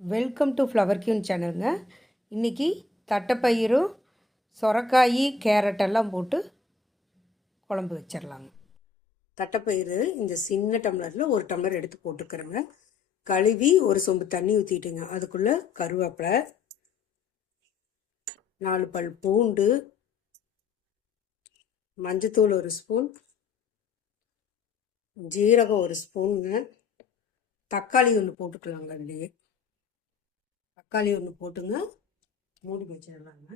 Welcome to Flower Queen சேனலுங்க. இன்றைக்கி தட்டைப்பயிரும் சொரக்காய் கேரட் எல்லாம் போட்டு குழம்பு வச்சிடலாங்க. தட்டைப்பயிறு இந்த சின்ன டம்ளரில் ஒரு டம்ளர் எடுத்து போட்டுக்கிறேங்க. கழுவி ஒரு சொம்பு தண்ணி ஊற்றிட்டுங்க. அதுக்குள்ளே கருவேப்பிலை, 4 பல் பூண்டு, மஞ்சத்தூள் 1 ஸ்பூன், ஜீரகம் 1 ஸ்பூனுங்க, தக்காளி 1 போட்டுக்கலாங்க. அதுலேயே தக்காளி 1 போட்டுங்க, மூடி வச்சிடலாங்க.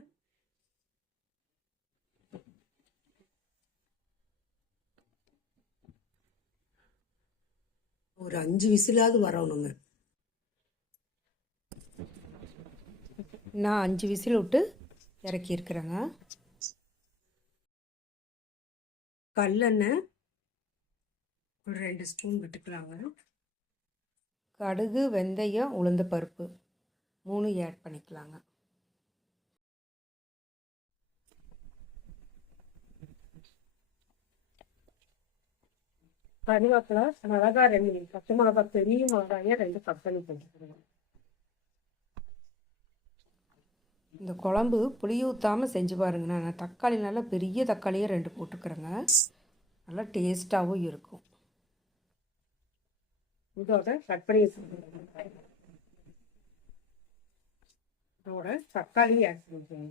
ஒரு 5 விசிலாவது வரணுங்க. நான் 5 விசில் விட்டு இறக்கியிருக்கிறேங்க. கல்லெண்ணெய் ஒரு 2 ஸ்பூன் விட்டுக்கலாங்க. கடுகு, வெந்தயம், உளுந்து பருப்பு 3 ஆட் பண்ணிக்கலாங்க. கருவேப்பிலை, மிளகாய் 2, பச்சை மிளகாய், பெரிய மிளகாயை 2 கட் பண்ணி போட்டுக்கிறோம். இந்த குழம்பு புளி ஊற்றாமல் செஞ்சு பாருங்கண்ணா. நான் தக்காளி நல்லா பெரிய தக்காளியை 2 போட்டுக்கிறேங்க. நல்லா டேஸ்ட்டாகவும் இருக்கும். இதோட கட் பண்ணி இதோட தக்காளி ஆட் பண்ணிக்கோங்க.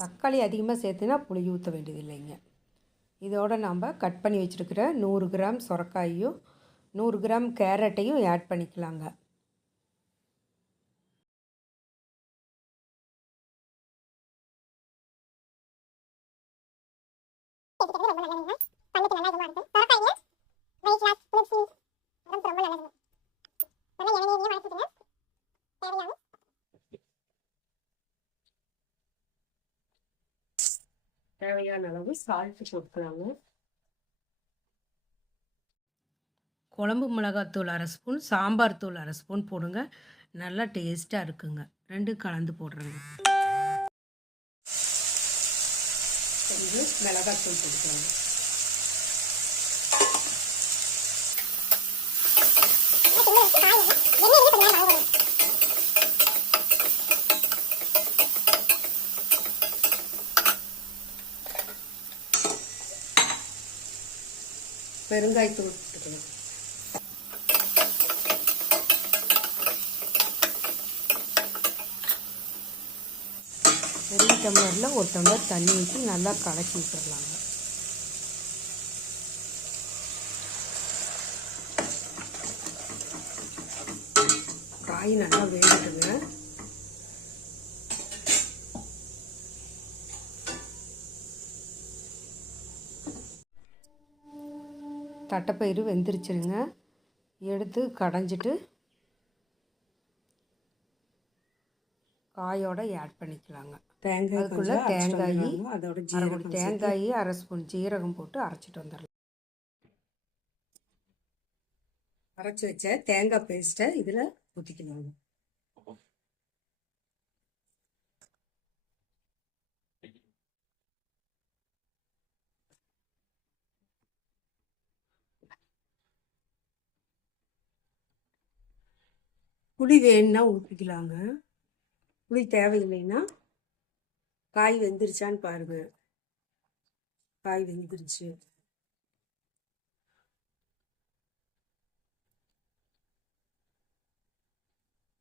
தக்காளி அதிகமாக சேர்த்துனா புளி ஊற்ற வேண்டியது இல்லைங்க. இதோட நம்ம கட் பண்ணி வச்சுருக்கிற 100 கிராம் சொரக்காயும் 100 கிராம் கேரட்டையும் ஆட் பண்ணிக்கலாங்க. தேவையான அளவு சால்ட் போட்டுக்கலாங்க. குழம்பு மிளகாத்தூள் 1/2 ஸ்பூன், சாம்பார் தூள் 1/2 ஸ்பூன் போடுங்க. நல்லா டேஸ்ட்டாக இருக்குங்க. 2 கலந்து போடுறேங்க. கொஞ்சம் மிளகாத்தூள் போட்டுக்கலாங்க. பெருங்காயத்தூள் போட்டுக்கணும். பெரிய டம்ளரில் 1 டம்ளர் தண்ணி ஊற்றி நல்லா கலக்கி விட்டுடலாங்க. காய் நல்லா வேகட்டுங்க. தட்டைப்பயிறு வெந்துருச்சுருங்க. எடுத்து கடைஞ்சிட்டு காயோட ஆட் பண்ணிக்கலாங்க. அதுக்குள்ளே தேங்காய், தேங்காய் 1/2 ஸ்பூன் ஜீரகம் போட்டு அரைச்சிட்டு வந்துடலாம். அரைச்சி வச்ச தேங்காய் பேஸ்ட்டை இதில் ஊற்றிக்கலாங்க. புளி வேணுன்னா ஊற்றிக்கலாங்க. புளி தேவையில்லைன்னா காய் வெந்துருச்சான்னு பாருங்க. காய் வெந்துருச்சு.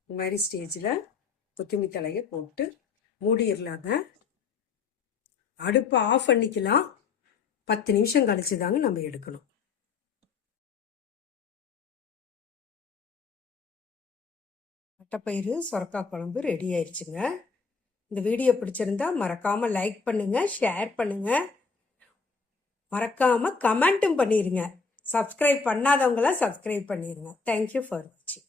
இந்த மாதிரி ஸ்டேஜில் கொத்தமல்லி தழையை போட்டு மூடிடலாங்க. அடுப்பை ஆஃப் பண்ணிக்கலாம். 10 நிமிஷம் கழிச்சு தாங்க நம்ம எடுக்கணும். தட்டைப்பயிறு சொரக்காய் குழம்பு ரெடி ஆயிடுச்சுங்க. இந்த வீடியோ பிடிச்சிருந்தா மறக்காமல் லைக் பண்ணுங்கள், ஷேர் பண்ணுங்கள், மறக்காமல் கமெண்ட்டும் பண்ணிடுங்க. சப்ஸ்கிரைப் பண்ணாதவங்களாம் சப்ஸ்கிரைப் பண்ணிடுங்க. தேங்க்யூ ஃபார் வாட்சிங்.